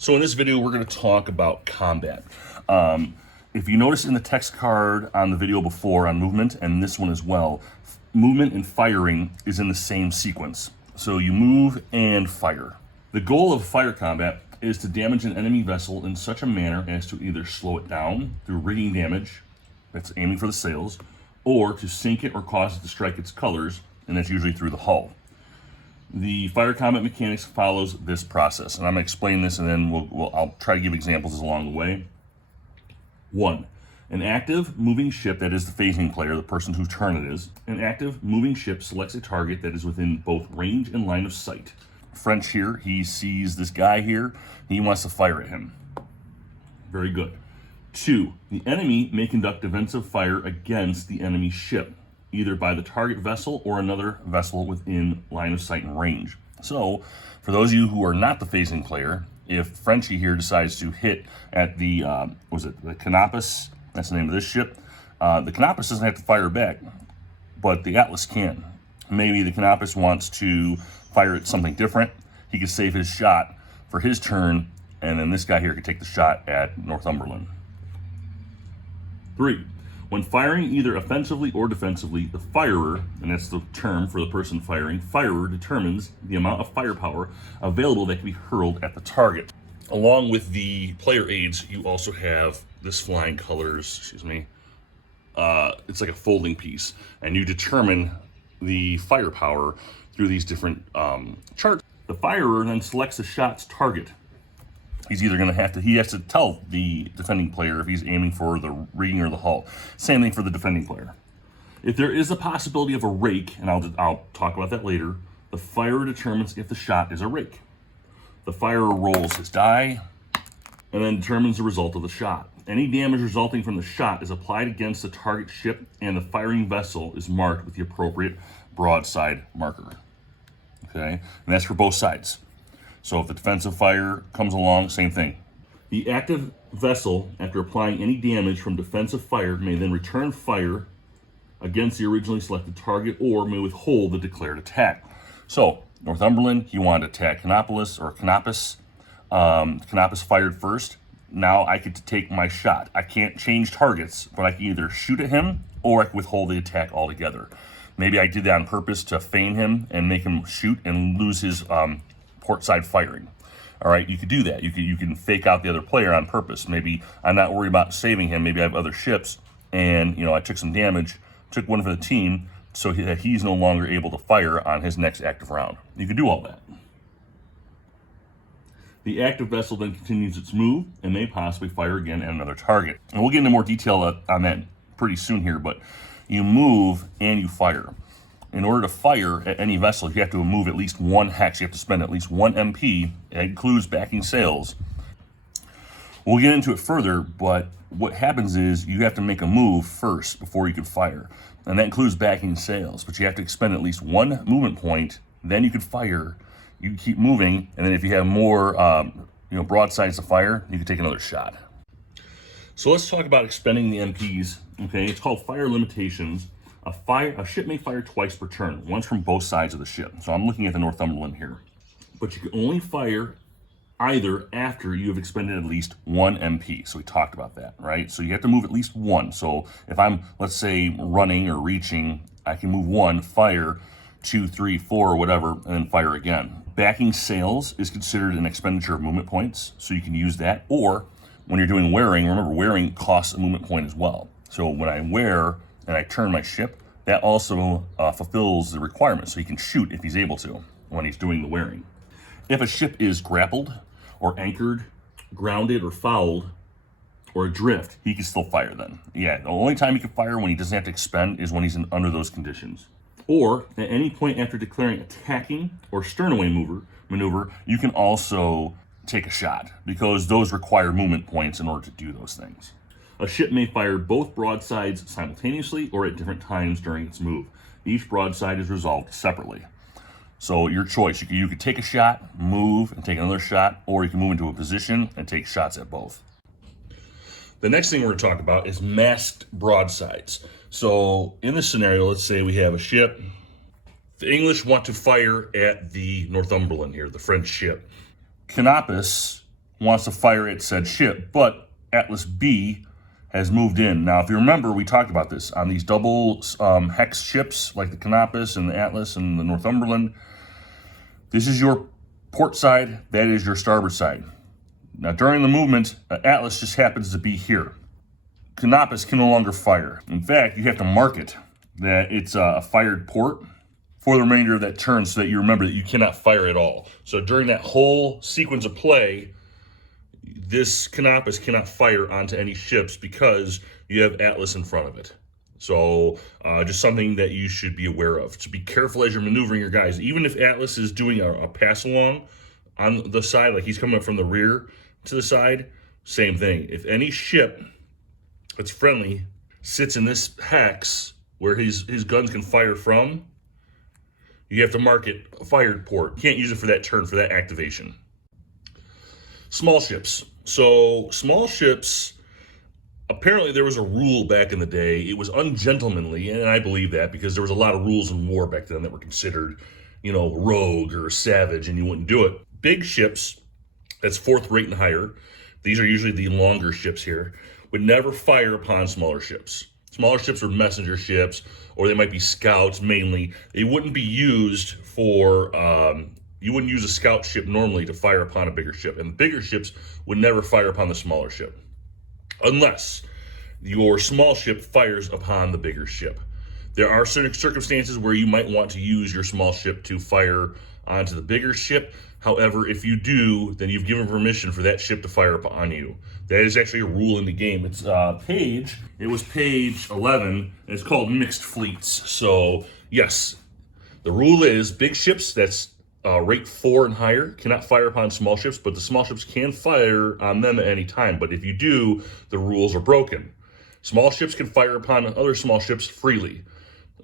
So in this video, we're going to talk about combat. If you notice in the text card on the video before on movement, and this one as well, movement and firing is in the same sequence. So you move and fire. The goal of fire combat is to damage an enemy vessel in such a manner as to either slow it down through rigging damage, that's aiming for the sails, or to sink it or cause it to strike its colors, and that's usually through the hull. The fire combat mechanics follows this process, and I'm going to explain this, and then I'll try to give examples along the way. 1. An active moving ship, that is the phasing player, the person whose turn it is. An active moving ship selects a target that is within both range and line of sight. French here, he sees this guy here, he wants to fire at him. Very good. 2. The enemy may conduct defensive fire against the enemy ship, either by the target vessel or another vessel within line of sight and range. So, for those of you who are not the phasing player, if Frenchie here decides to hit at the, the Canopus, that's the name of this ship, the Canopus doesn't have to fire back, but the Atlas can. Maybe the Canopus wants to fire at something different. He could save his shot for his turn, and then this guy here could take the shot at Northumberland. 3. When firing either offensively or defensively, the firer, and that's the term for the person firing, firer determines the amount of firepower available that can be hurled at the target. Along with the player aids, you also have this flying colors, it's like a folding piece, and you determine the firepower through these different charts. The firer then selects the shot's target. He's either going to he has to tell the defending player if he's aiming for the rigging or the hull. Same thing for the defending player. If there is a possibility of a rake, and I'll talk about that later, the firer determines if the shot is a rake. The firer rolls his die and then determines the result of the shot. Any damage resulting from the shot is applied against the target ship, and the firing vessel is marked with the appropriate broadside marker. Okay, and that's for both sides. So if the defensive fire comes along, same thing. The active vessel, after applying any damage from defensive fire, may then return fire against the originally selected target or may withhold the declared attack. So Northumberland, he wanted to attack Canopus. Canopus fired first. Now I get to take my shot. I can't change targets, but I can either shoot at him or I can withhold the attack altogether. Maybe I did that on purpose to feign him and make him shoot and lose his port side firing. All right, you could do that. You can fake out the other player on purpose. Maybe I'm not worried about saving him. Maybe I have other ships, and I took some damage, took one for the team, so that he's no longer able to fire on his next active round. You can do all that. The active vessel then continues its move and may possibly fire again at another target. And we'll get into more detail on that pretty soon here, but you move and you fire. In order to fire at any vessel, you have to move at least one hex. You have to spend at least one MP. It includes backing sails. We'll get into it further, but what happens is you have to make a move first before you can fire. And that includes backing sails, but you have to expend at least one movement point, then you can fire. You keep moving, and then if you have more broadsides to fire, you can take another shot. So let's talk about expending the MPs. Okay, it's called fire limitations. A ship may fire twice per turn, once from both sides of the ship. So I'm looking at the Northumberland here. But you can only fire either after you have expended at least one MP. So we talked about that, right? So you have to move at least one. So if I'm, let's say, running or reaching, I can move one, fire, 2, 3, 4, or whatever, and then fire again. Backing sails is considered an expenditure of movement points, so you can use that. Or when you're doing wearing, remember wearing costs a movement point as well. So when I wear and I turn my ship, that also fulfills the requirement, so he can shoot if he's able to when he's doing the wearing. If a ship is grappled or anchored, grounded or fouled, or adrift, he can still fire then. Yeah, the only time he can fire when he doesn't have to expend is when he's under those conditions. Or at any point after declaring attacking or sternaway maneuver, you can also take a shot because those require movement points in order to do those things. A ship may fire both broadsides simultaneously or at different times during its move. Each broadside is resolved separately. So your choice, you could take a shot, move, and take another shot, or you can move into a position and take shots at both. The next thing we're going to talk about is masked broadsides. So in this scenario, let's say we have a ship. The English want to fire at the Northumberland here, the French ship. Canopus wants to fire at said ship, but Atlas B has moved in. Now, if you remember, we talked about this on these double hex ships like the Canopus and the Atlas and the Northumberland. This is your port side, that is your starboard side. Now, during the movement, Atlas just happens to be here. Canopus can no longer fire. In fact, you have to mark it that it's a fired port for the remainder of that turn so that you remember that you cannot fire at all. So during that whole sequence of play, this Canopus cannot fire onto any ships because you have Atlas in front of it. So just something that you should be aware of. So be careful as you're maneuvering your guys. Even if Atlas is doing a pass along on the side, like he's coming up from the rear to the side, same thing. If any ship that's friendly sits in this hex where his guns can fire from, you have to mark it a fired port. You can't use it for that turn, for that activation. Small ships. So small ships, apparently there was a rule back in the day. It was ungentlemanly, and I believe that because there was a lot of rules in war back then that were considered, rogue or savage, and you wouldn't do it. Big ships, that's fourth rate and higher, these are usually the longer ships here, would never fire upon smaller ships. Smaller ships are messenger ships, or they might be scouts mainly. They wouldn't be used for, you wouldn't use a scout ship normally to fire upon a bigger ship. And the bigger ships would never fire upon the smaller ship. Unless your small ship fires upon the bigger ship. There are certain circumstances where you might want to use your small ship to fire onto the bigger ship. However, if you do, then you've given permission for that ship to fire upon you. That is actually a rule in the game. It was page 11, and it's called mixed fleets. So yes, the rule is big ships, that's rate 4 and higher, cannot fire upon small ships, but the small ships can fire on them at any time. But if you do, the rules are broken. Small ships can fire upon other small ships freely,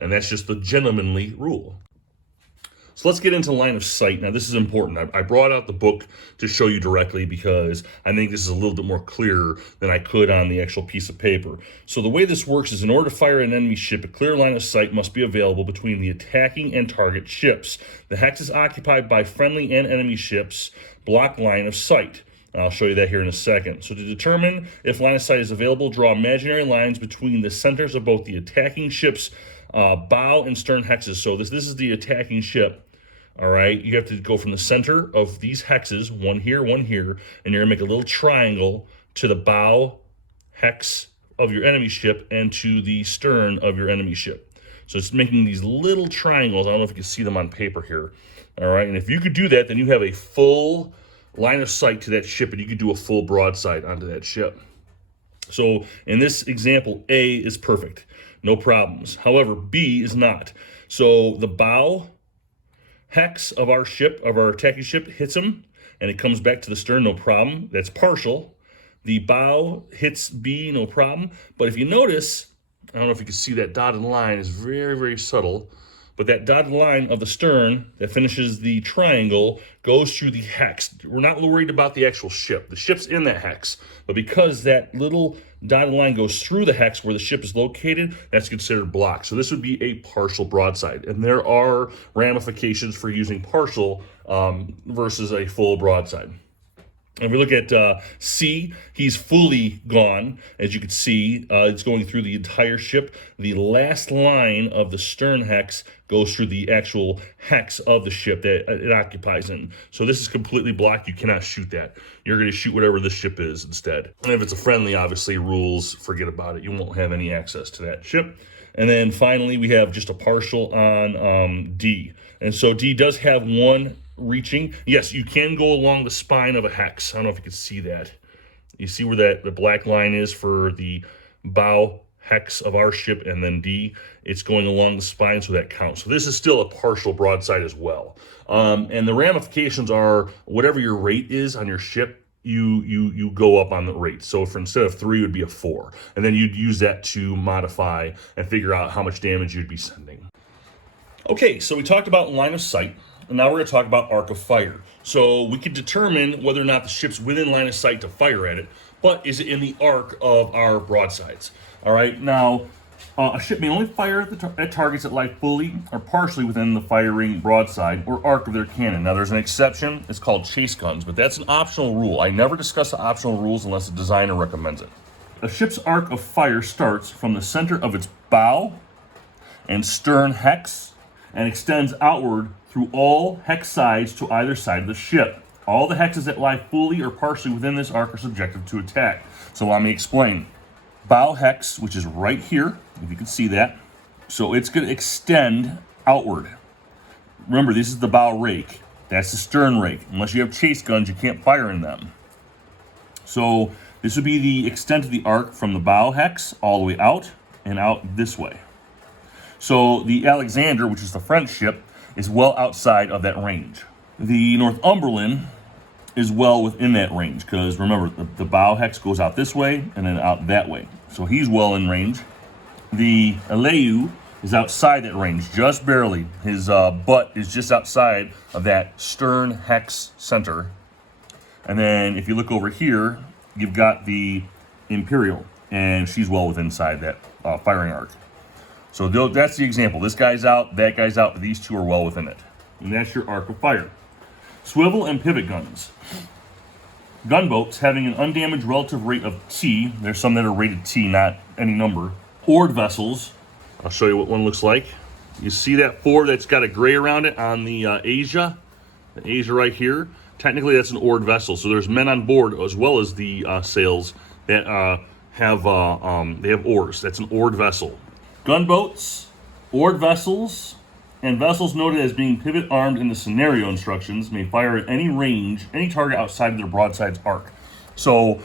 and that's just the gentlemanly rule. So let's get into line of sight. Now, this is important. I brought out the book to show you directly because I think this is a little bit more clear than I could on the actual piece of paper. So the way this works is in order to fire an enemy ship, a clear line of sight must be available between the attacking and target ships. The hex is occupied by friendly and enemy ships, block line of sight. I'll show you that here in a second. So to determine if line of sight is available, draw imaginary lines between the centers of both the attacking ship's bow and stern hexes. So this is the attacking ship. All right, you have to go from the center of these hexes, one here, and you're gonna make a little triangle to the bow hex of your enemy ship and to the stern of your enemy ship. So it's making these little triangles. I don't know if you can see them on paper here. All right, and if you could do that, then you have a full line of sight to that ship, and you could do a full broadside onto that ship. So in this example, A is perfect, no problems. However, B is not. So the bow hex of our ship, of our attacking ship, hits him, and it comes back to the stern, no problem. That's partial. The bow hits B, no problem. But if you notice, I don't know if you can see that dotted line is very, very subtle, but that dotted line of the stern that finishes the triangle goes through the hex. We're not worried about the actual ship. The ship's in that hex, but because that little dotted line goes through the hex where the ship is located, that's considered blocked. So this would be a partial broadside, and there are ramifications for using partial versus a full broadside. If we look at C, he's fully gone. As you can see, it's going through the entire ship. The last line of the stern hex goes through the actual hex of the ship that it occupies in. So this is completely blocked. You cannot shoot that. You're going to shoot whatever the ship is instead. And if it's a friendly, obviously, rules, forget about it. You won't have any access to that ship. And then finally, we have just a partial on D. And so D does have one reaching. Yes, you can go along the spine of a hex. I don't know if you can see that. You see where the black line is for the bow hex of our ship, and then D, it's going along the spine, so that counts. So this is still a partial broadside as well. And the ramifications are whatever your rate is on your ship, you go up on the rate. So for instead of 3, it would be a 4. And then you'd use that to modify and figure out how much damage you'd be sending. Okay, so we talked about line of sight. And now we're going to talk about arc of fire. So we can determine whether or not the ship's within line of sight to fire at it, but is it in the arc of our broadsides? All right, now A ship may only fire at targets that lie fully or partially within the firing broadside or arc of their cannon. Now, there's an exception. It's called chase guns, but that's an optional rule. I never discuss the optional rules unless the designer recommends it. A ship's arc of fire starts from the center of its bow and stern hex and extends outward through all hex sides to either side of the ship. All the hexes that lie fully or partially within this arc are subjected to attack. So let me explain. Bow hex, which is right here, if you can see that. So it's going to extend outward. Remember, this is the bow rake. That's the stern rake. Unless you have chase guns, you can't fire in them. So this would be the extent of the arc from the bow hex all the way out and out this way. So the Alexander, which is the French ship, is well outside of that range. The Northumberland is well within that range because remember, the bow hex goes out this way and then out that way. So he's well in range. The Aleu is outside that range, just barely. His butt is just outside of that stern hex center. And then if you look over here, you've got the Imperial, and she's well within inside that firing arc. So that's the example. This guy's out, that guy's out, but these two are well within it. And that's your arc of fire. Swivel and pivot guns. Gunboats having an undamaged relative rate of T. There's some that are rated T, not any number. Oared vessels. I'll show you what one looks like. You see that 4 that's got a gray around it on the Asia? The Asia right here. Technically, that's an oared vessel. So there's men on board as well as the sails that have oars. That's an oared vessel. Gunboats, oared vessels, and vessels noted as being pivot armed in the scenario instructions may fire at any range, any target outside of their broadside's arc. So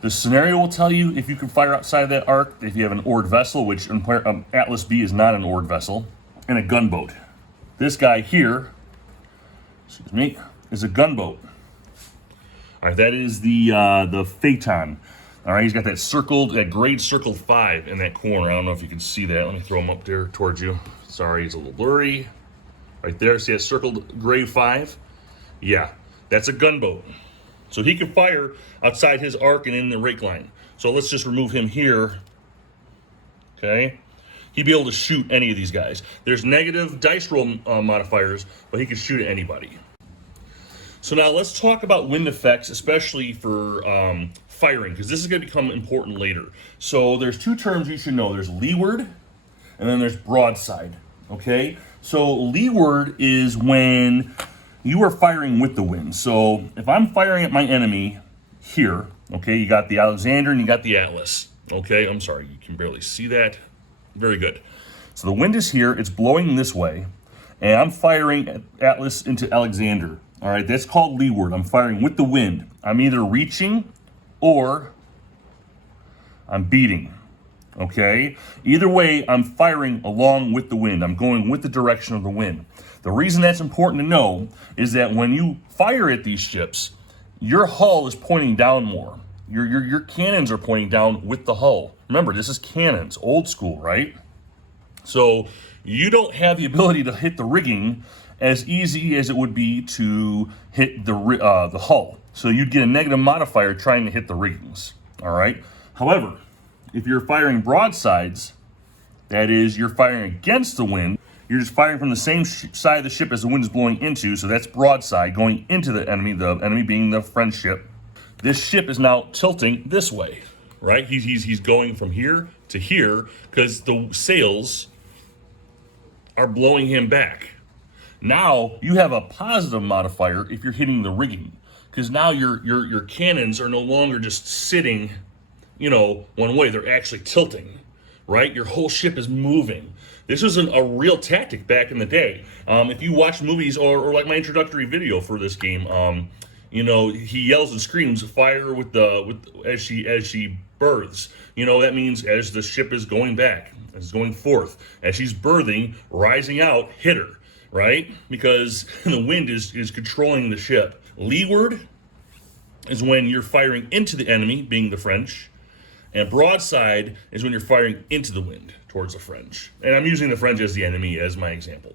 the scenario will tell you if you can fire outside of that arc, if you have an oared vessel, which Atlas B is not an oared vessel, and a gunboat. This guy here, excuse me, is a gunboat. All right, that is the Phaeton. All right, he's got that circled, that grade circled 5 in that corner. I don't know if you can see that. Let me throw him up there towards you. Sorry, he's a little blurry. Right there, see that circled grade 5? Yeah, that's a gunboat. So he can fire outside his arc and in the rake line. So let's just remove him here. Okay, he'd be able to shoot any of these guys. There's negative dice roll modifiers, but he can shoot at anybody. So now let's talk about wind effects, especially for firing, because this is going to become important later. So there's 2 terms you should know. There's leeward, and then there's broadside, okay? So leeward is when you are firing with the wind. So if I'm firing at my enemy here, okay, you got the Alexander and you got the Atlas, okay? I'm sorry, you can barely see that. Very good. So the wind is here, it's blowing this way, and I'm firing at Atlas into Alexander. All right, that's called leeward. I'm firing with the wind. I'm either reaching or I'm beating, okay? Either way, I'm firing along with the wind. I'm going with the direction of the wind. The reason that's important to know is that when you fire at these ships, your hull is pointing down more. Your cannons are pointing down with the hull. Remember, this is cannons, old school, right? So you don't have the ability to hit the rigging as easy as it would be to hit the hull. So you'd get a negative modifier trying to hit the riggings, all right? However, if you're firing broadsides, that is, you're firing against the wind, you're just firing from the same side of the ship as the wind is blowing into, so that's broadside, going into the enemy being the French ship. This ship is now tilting this way, right? He's going from here to here because the sails are blowing him back. Now you have a positive modifier if you're hitting the rigging, because now your cannons are no longer just sitting, one way. They're actually tilting, right? Your whole ship is moving. This was a real tactic back in the day. If you watch movies or like my introductory video for this game, he yells and screams, "Fire as she berths." That means as the ship is going back, as going forth, as she's berthing, rising out, hit her. Right? Because the wind is controlling the ship. Leeward is when you're firing into the enemy, being the French, and broadside is when you're firing into the wind towards the French. And I'm using the French as the enemy as my example.